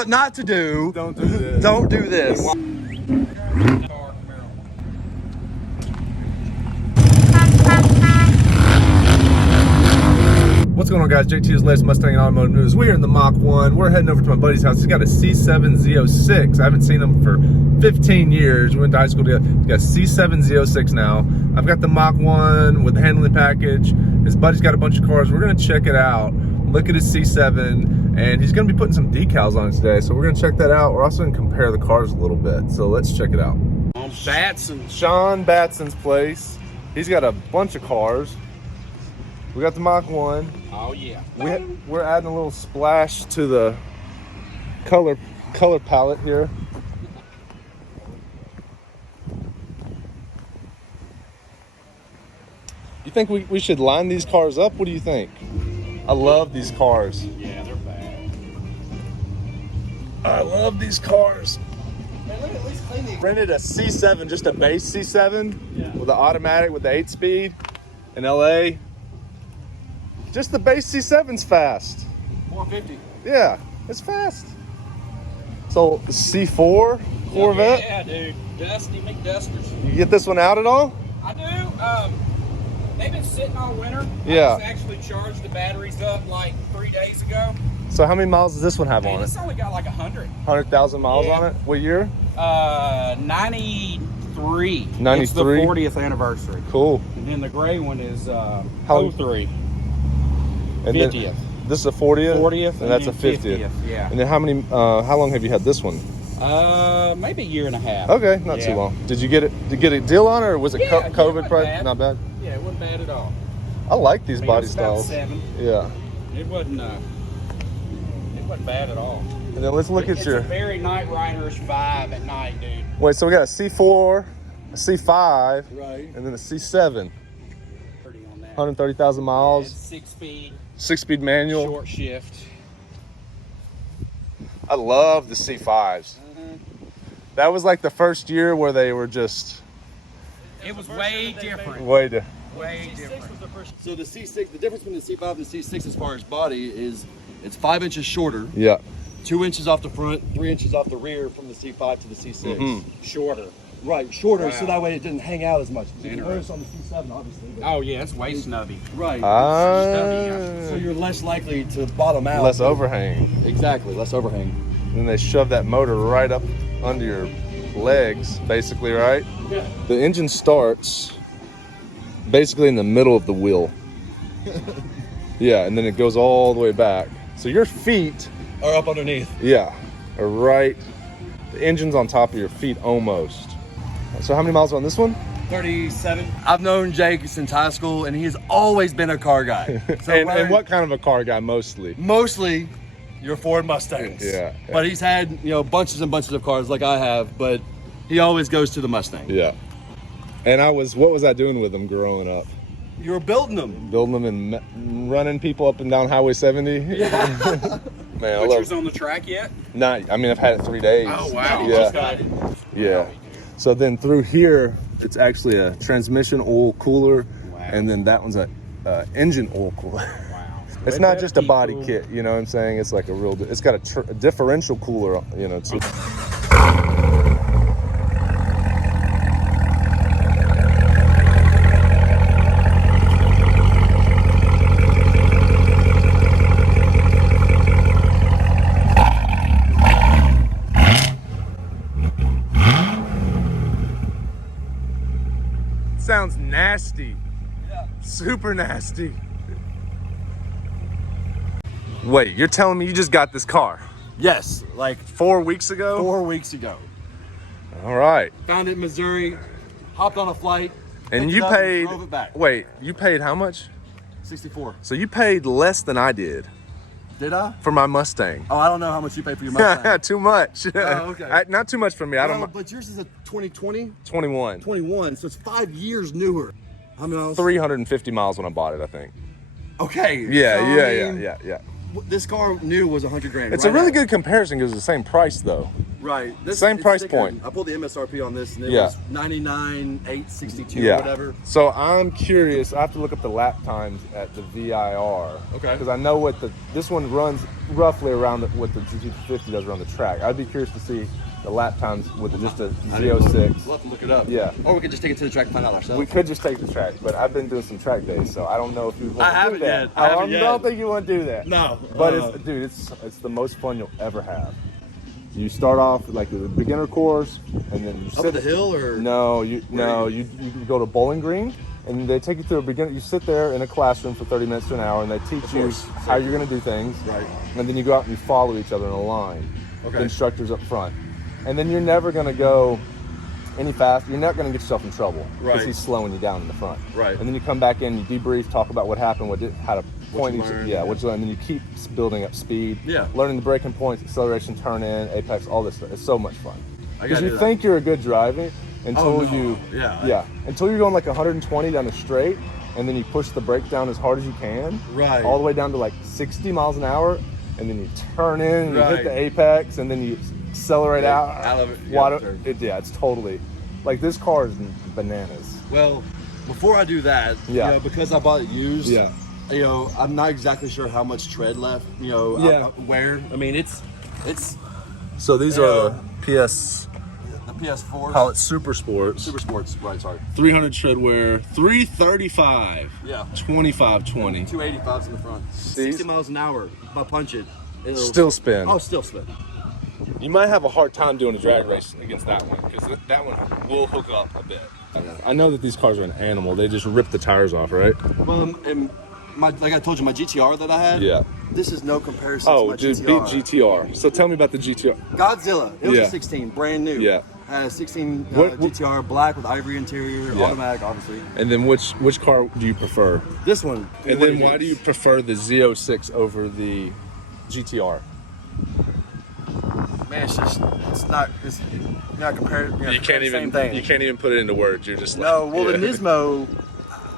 what not to do. Don't do this. Don't do this. What's going on, guys? JT's latest Mustang and Automotive News. We're in the Mach 1. We're heading over to my buddy's house. He's got a C7 Z06. I haven't seen him for 15 years. We went to high school together. He's got a C7 Z06 now. I've got the Mach 1 with the handling package. His buddy's got a bunch of cars. We're going to check it out. Look at his C7. And he's going to be putting some decals on it today. So we're going to check that out. We're also going to compare the cars a little bit. So let's check it out. Batson. Sean Batson's place. He's got a bunch of cars. We got the Mach 1. Oh yeah. We're adding a little splash to the color palette here. You think we should line these cars up? What do you think? I love these cars. Yeah, they're bad. I love these cars. Man, look at least clean these. Rented a C7, just a base C7 Yeah. with the automatic with the 8-speed in LA. Just the base C7's fast. 450. Yeah, it's fast. So C4 Corvette. Yeah, dude. Dusty McDusters. You get this one out at all? I do. They've been sitting all winter. Yeah. I just actually charged the batteries up like 3 days ago. So how many miles does this one have on it? It's only got like 100. 100,000 miles Yeah. on it. What year? 93. 93? It's the 40th anniversary. Cool. And then the gray one is How- 03. And then 50th. this is a 40th. 40th. And that's a then 50th. Yeah. And then how many? How long have you had this one? Maybe a year and a half. Okay, not too Yeah. long. Did you get it? Did you get a deal on it, or was it Yeah, it COVID wasn't price? bad. Not bad. Yeah, it wasn't bad at all. I like these I mean, body it's about styles. 7. Yeah. It wasn't bad at all. And then let's look at It's your. a very Night Riderish vibe at night, dude. Wait, so we got a C4, a C5, Right. and then a C7. Pretty on that. 130,000 It's miles, 6-speed, 6-speed manual. short shift. I love the C5s. That was like the first year where they were just It was way different. way to. Way different. So the C6, the difference between the C5 and the C6 as far as body is it's 5 inches shorter, Yeah. 2 inches off the front, 3 inches off the rear from the C5 to the C6. Shorter. Right, shorter, Wow. so that way it didn't hang out as much. You can Interesting. notice on the C7, obviously. But, Oh yeah, it's way snubby. right. Ah, So you're less likely to bottom out. less overhang. Exactly, less overhang. And they shove that motor right up under your legs, basically, right? Yeah. The engine starts basically in the middle of the wheel. Yeah, and then it goes all the way back. So your feet, Or up underneath. yeah, are right. The engine's on top of your feet almost. So how many miles on this one? 37. I've known Jake since high school, and he's always been a car guy. So and what kind of a car guy mostly? Mostly your Ford Mustangs. Yeah. But he's had, bunches and bunches of cars like I have, but he always goes to the Mustang. Yeah. And what was I doing with them growing up? You were building them. Building them and running people up and down Highway 70? Yeah. Man, I Butcher's love on the track yet? I've had it 3 days. Oh wow. Yeah. Just got it. Yeah. So then through here, it's actually a transmission oil cooler, Wow. and then that one's a engine oil cooler. Wow. It's not just a body Cool. kit, you know what I'm saying? It's like it's got a differential cooler, too. Sounds nasty. Yeah. Super nasty. Wait, you're telling me you just got this car Yes, like 4 weeks ago? 4 weeks ago. All right. Found it in Missouri, hopped on a flight, And picked you it up paid, drove it back. wait, you paid how much? 64. So you paid less than I did Did I? for my Mustang. Oh, I don't know how much you paid for your Mustang. Too much. Oh, okay. Not too much for me. I Well, don't. but yours is a 2020, 21. 21, so it's 5 years newer. How many miles? 350 miles when I bought it, I think. Okay. Yeah, so, yeah, I yeah, mean, yeah, yeah. this car new was 100 grand. It's right a really out. good comparison because it's the same price though. Right. Same it's price thicker. point. I pulled the MSRP on this and it Yeah. was 99,862 Yeah. or whatever. So I'm curious. I have to look up the lap times at the VIR. Okay. Because I know what this one runs roughly around what the GT50 does around the track. I'd be curious to see the lap times with just a Z06. We'll have to look it up. Yeah. Or we could just take it to the track and find out ourselves. We could just take the track, but I've been doing some track days, so I don't know if you want I to do haven't that. yet. I haven't don't yet. think you want to do that. No. But it's the most fun you'll ever have. You start off like the beginner course, and then you Up the hill or? No, you can go to Bowling Green, and they take you through a beginner. You sit there in a classroom for 30 minutes to an hour, and they teach you how you're going to do things. Right. And then you go out and you follow each other in a line. Okay. The instructor's up front, and then you're never going to go any faster. You're not going to get yourself in trouble because Right. he's slowing you down in the front. Right. And then you come back in, you debrief, talk about what happened, how to point you each. learned. Yeah, what you learned, and then you keep building up speed. Yeah. Learning the braking points, acceleration, turn in, apex, all this stuff. It's so much fun. I Because gotta you do that. think you're a good driver until no. you, Yeah. until you're going like 120 down the straight, and then you push the brake down as hard as you can, Right. all the way down to like 60 miles an hour, and then you turn in, and you hit Right. the apex, and then you accelerate Yeah, out. out of it, yeah, Water, turn. it's totally like this car is bananas. Well, before I do that, Yeah. you know, because I bought it used, Yeah. you know, I'm not exactly sure how much tread left, you know, Yeah. where. I mean, it's So these Yeah. are the PS the PS4. Pilot Super Sports. Super Sports, right, sorry. 300 tread wear, 335, Yeah. 2520. 285s in the front. 60 miles an hour. If I punch it, it'll Still spin. Oh, still spin. You might have a hard time doing a drag race against that one because that one will hook up a bit. I know that these cars are an animal. They just rip the tires off, right? Well, and like I told you, my GTR that I had, Yeah. this is no comparison to Oh, my dude, GTR. beat GTR. So tell me about the GTR. Godzilla. It was Yeah. a 16, brand new. Yeah. Had a 16 What- GTR, black with ivory interior, Yeah. automatic, obviously. And then which car do you prefer? This one. And then why do you prefer the Z06 over the GTR? Man, it's not compared. You can't even same thing. you can't even put it into words. You're just like, No, well, yeah. the Nismo,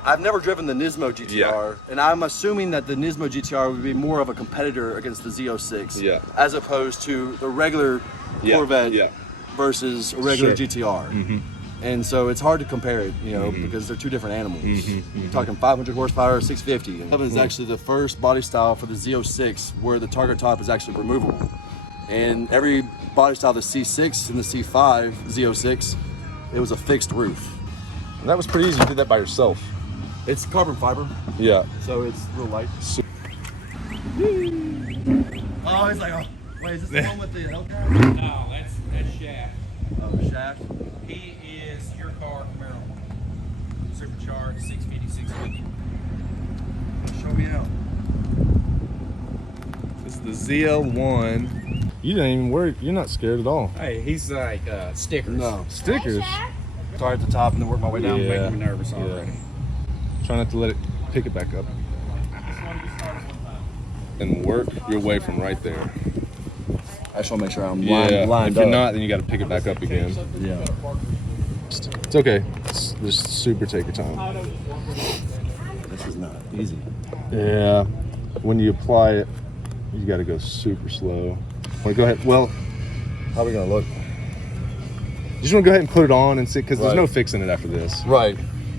I've never driven the Nismo GTR, and I'm assuming that the Nismo GTR would be more of a competitor against the Z06, Yeah. as opposed to the regular Yeah, Corvette yeah. versus a regular Sure. GTR. Mm-hmm. And so it's hard to compare it, you know, because they're two different animals. You're talking 500 horsepower, 650. And it's actually the first body style for the Z06 where the target top is actually removable. And every body style, the C6 and the C5 Z06, it was a fixed roof. And that was pretty easy. You did that by yourself. It's carbon fiber, Yeah. so it's real light. Oh, he's like, oh, wait, is this the one with the Hellcat? No, that's Shaft. Oh, shaft. He is your car Camaro. Supercharged 650, 650. Show me out. This is the ZL1. You didn't even worry. You're not scared at all. Hey, he's like stickers. No. Stickers. Start at the top and then work my way down. Yeah. Making me nervous already. Try not to let it pick it back up. And work your way from right there. I just want to make sure I'm Yeah. lined If you're up. not, then you got to pick it back up again. Yeah. It's okay. Just super take your time. This is not easy. Yeah. When you apply it, you got to go super slow. Well, go ahead. Well, how are we gonna look? You just want to go ahead and put it on and see, because there's Right. no fixing it after this. Right.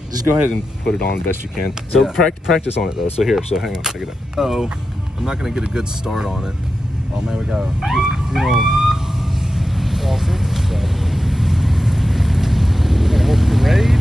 Just go ahead and put it on the best you can. So Yeah. practice on it though. So here, so hang on, take it up. Oh, I'm not gonna get a good start on it. Oh man, we got. You know, all sorts of stuff. We're gonna work parade.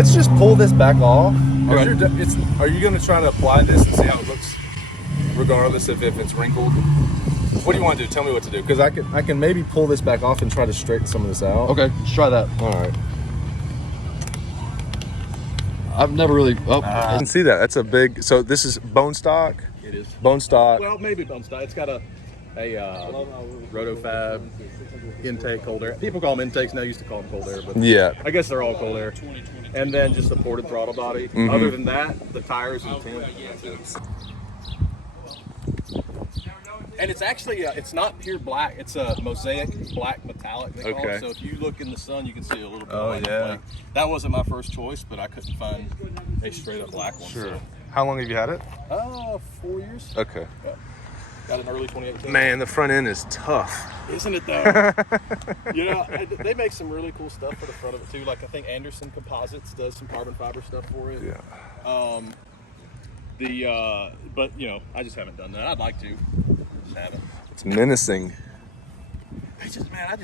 Let's just pull this back off. Okay. Are you going to try to apply this and see how it looks, regardless if it's wrinkled? What do you want to do? Tell me what to do, because I can maybe pull this back off and try to straighten some of this out. Okay, let's try that. All right. I've never really. Oh, I can see that. That's a big. So this is bone stock. It is. Bone stock. Well, maybe bone stock. It's got a rotofab intake, cold air. People call them intakes now. Used to call them cold air, but Yeah. I guess they're all cold air. And then just a ported throttle body. Mm-hmm. Other than that, the tires and tin. And it's actually it's not pure black. It's a mosaic black metallic. They call Okay. it. So if you look in the sun, you can see a little bit. Oh, of yeah. flake. That wasn't my first choice, but I couldn't find a straight up black one. Sure. How long have you had it? So, 4 years. Okay. Yeah. Got it in early 2018. Man, the front end is tough. Isn't it though? You know, they make some really cool stuff for the front of it too. Like I think Anderson Composites does some carbon fiber stuff for it. Yeah. But you know, I just haven't done that. I'd like to. Just haven't. It's menacing. It's just, man,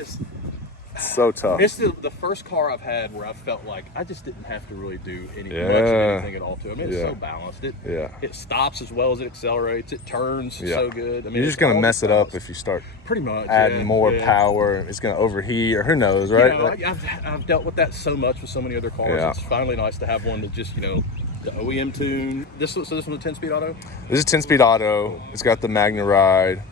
So tough. it's the first car I've had where I felt like I just didn't have to really do much of Yeah. anything at all to it. I mean, it's Yeah. so balanced. Yeah. It stops as well as it accelerates. It turns Yeah. so good. I mean, You're it's just gonna all mess it up balanced. if you start Pretty much adding yeah, more yeah. power. It's gonna overheat, or who knows, right? You know, I've dealt with that so much with so many other cars. Yeah. It's finally nice to have one that just, you know, the OEM tune. This one's a 10-speed auto? This is 10-speed auto. It's got the Magna Ride,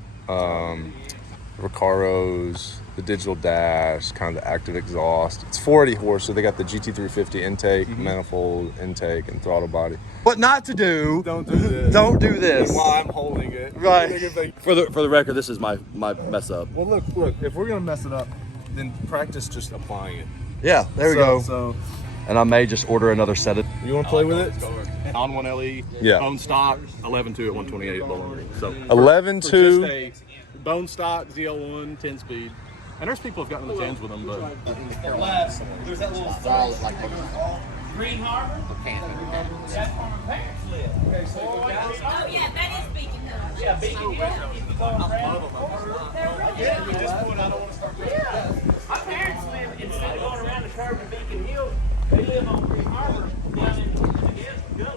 Recaros, the digital dash, kind of the active exhaust. It's 480 horse, so they got the GT350 intake, manifold intake, and throttle body. what not to do? Don't do this. Don't do this. While I'm holding it. Right. For the record, this is my mess up. Well, look. If we're gonna mess it up, then practice just applying it. Yeah, there we go. So And I may just order another set of. you want to play with it? On 1LE, Yeah. bone stock, 11.2 at 128 at Bowling Green. So 11.2. for just a bone stock ZL1 10-speed. And there's people who've gotten in the 10s with them, but There's that little fall like Green Harbor? That's where my parents live. Oh, yeah, that is Beacon Hill. Yeah, Beacon Hill. If you go around. Yeah, we just pulled out. Yeah. My parents live, instead of going around the curve in Beacon Hill, they live on Green Harbor down in the Gully.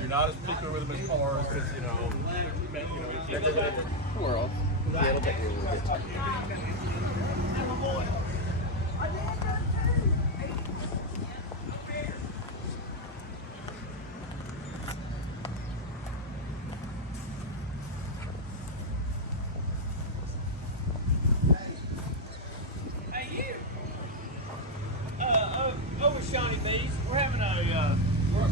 you're not as particular with them as cars because, you know, World. Hey, you. Over Shawnee Beach, we're having a work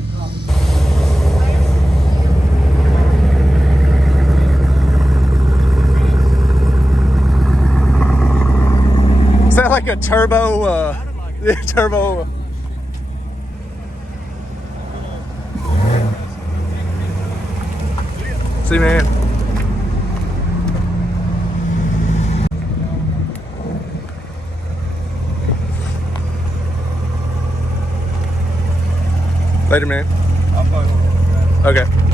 Is that like a turbo? Turbo. See, man. Later, man. Okay.